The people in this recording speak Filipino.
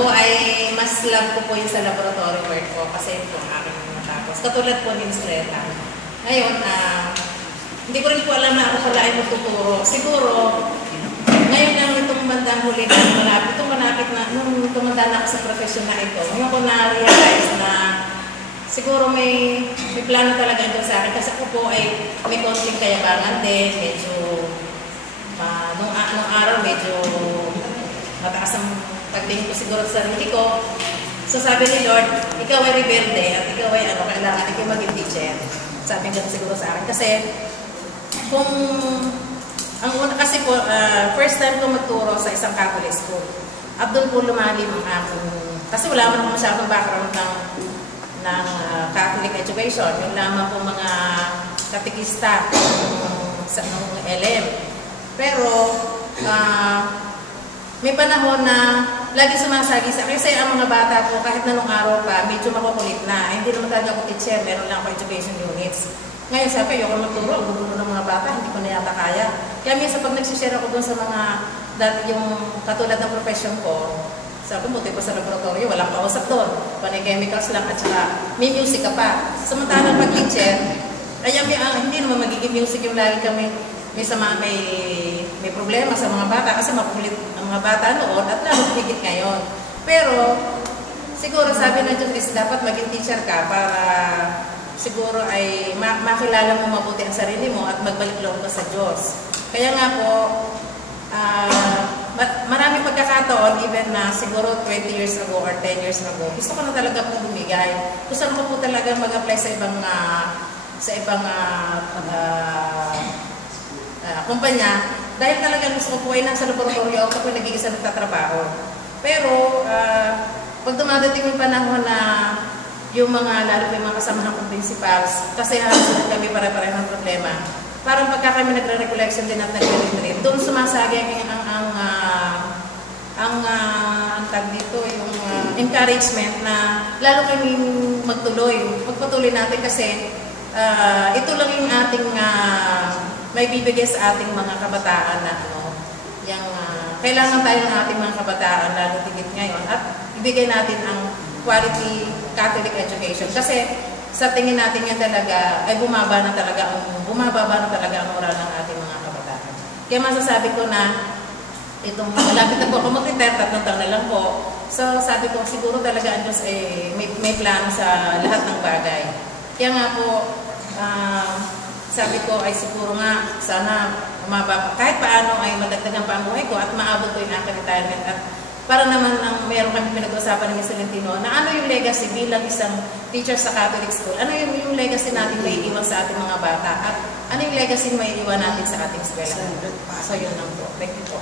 po ay mas love ko po yung sa laboratory work ko kasi po aking matapos. Katulad po ni Ms. Reta. Ngayon, hindi ko rin po alam na ako pala ay magtuturo. Siguro, ngayon lang itong bandang huli na malapit na, nung tumanda na ako sa profession na ito, ngayon ko na-realize na siguro may plano talaga ito sa akin kasi ako po ay may konting kayabangan din, medyo nung araw medyo mataas ang pagtingin ko siguro sa sarili ko. So sabi ni Lord, ikaw ay rebelde at ikaw ay kailangan ikaw maging teacher. Sabi nga siguro sa akin kasi kung ang una kasi po, first time ko magturo sa isang Catholic school. Abdul po lumalim ang aking, kasi wala man akong masyadong background ng Catholic education. Yung lamang po mga katikista sa LM. Pero, may panahon na lagi sumasagi sa akin. Kasi ang mga bata po, kahit na nung araw pa, medyo makukulit na. Hindi naman talaga ako teacher, meron lang ako education units. Ngayon sabi, ayoko magturo, ang gugulo ng mga bata, hindi ko na yata kaya. Kaya minsan pag nagsishare ako dun sa mga, yung katulad ng profession ko, sabi mo, tipo sa laboratorio, walang kausap doon. Panay chemicals lang at saka may music ka pa. Samantalang pag-teacher, ay hindi naman magiging music yung lagi kami may problema sa mga bata kasi mapulit ang mga bata noon at lalo higit ngayon. Pero, siguro sabi ng Diyos is dapat maging teacher ka para siguro ay makilala mo mabuti ang sarili mo at magbalik loob ka sa Diyos. Kaya nga po, maraming pagkakataon, even na siguro 20 years ago or 10 years ago, gusto ko na talaga pong bumigay. Gusto ko po talaga mag-apply sa ibang kumpanya dahil talaga gusto ko po ay nasa laboratorio ako po nag-iisa nagtatrabaho. Pero, pag dumadating yung panahon na yung lalo yung mga kasamahan kong principals, kasi halos kami pare-pareho ng problema. Parang pagka kami nagre-recollection din at nagre-retreat, doon sumasagi ang tag dito, yung encouragement na lalo kami magtuloy. Pagpatuloy natin kasi ito lang yung ating may bibigay sa ating mga kabataan na kailangan tayo ng ating mga kabataan lalo tigit ngayon at ibigay natin ang quality Catholic education. Kasi sa tingin natin yan talaga ay bumababa na talaga ang moral ng ating mga kabataan. Kaya masasabi ko na itong malapit na po ako mag-retire, 3 taon na lang po. So sabi ko siguro talaga ang Diyos may plano sa lahat ng bagay. Kaya nga po sabi ko ay siguro nga sana kahit paano ay madagdagan pa ang buhay ko at maabot ko yung aking retirement at para naman meron kami pinag-usapan ng Ms. Celentino na ano yung legacy bilang isang teacher sa Catholic school, ano yung legacy natin may iwan sa ating mga bata at ano yung legacy may iwan natin sa ating eskwela. So yun lang po. Thank you po.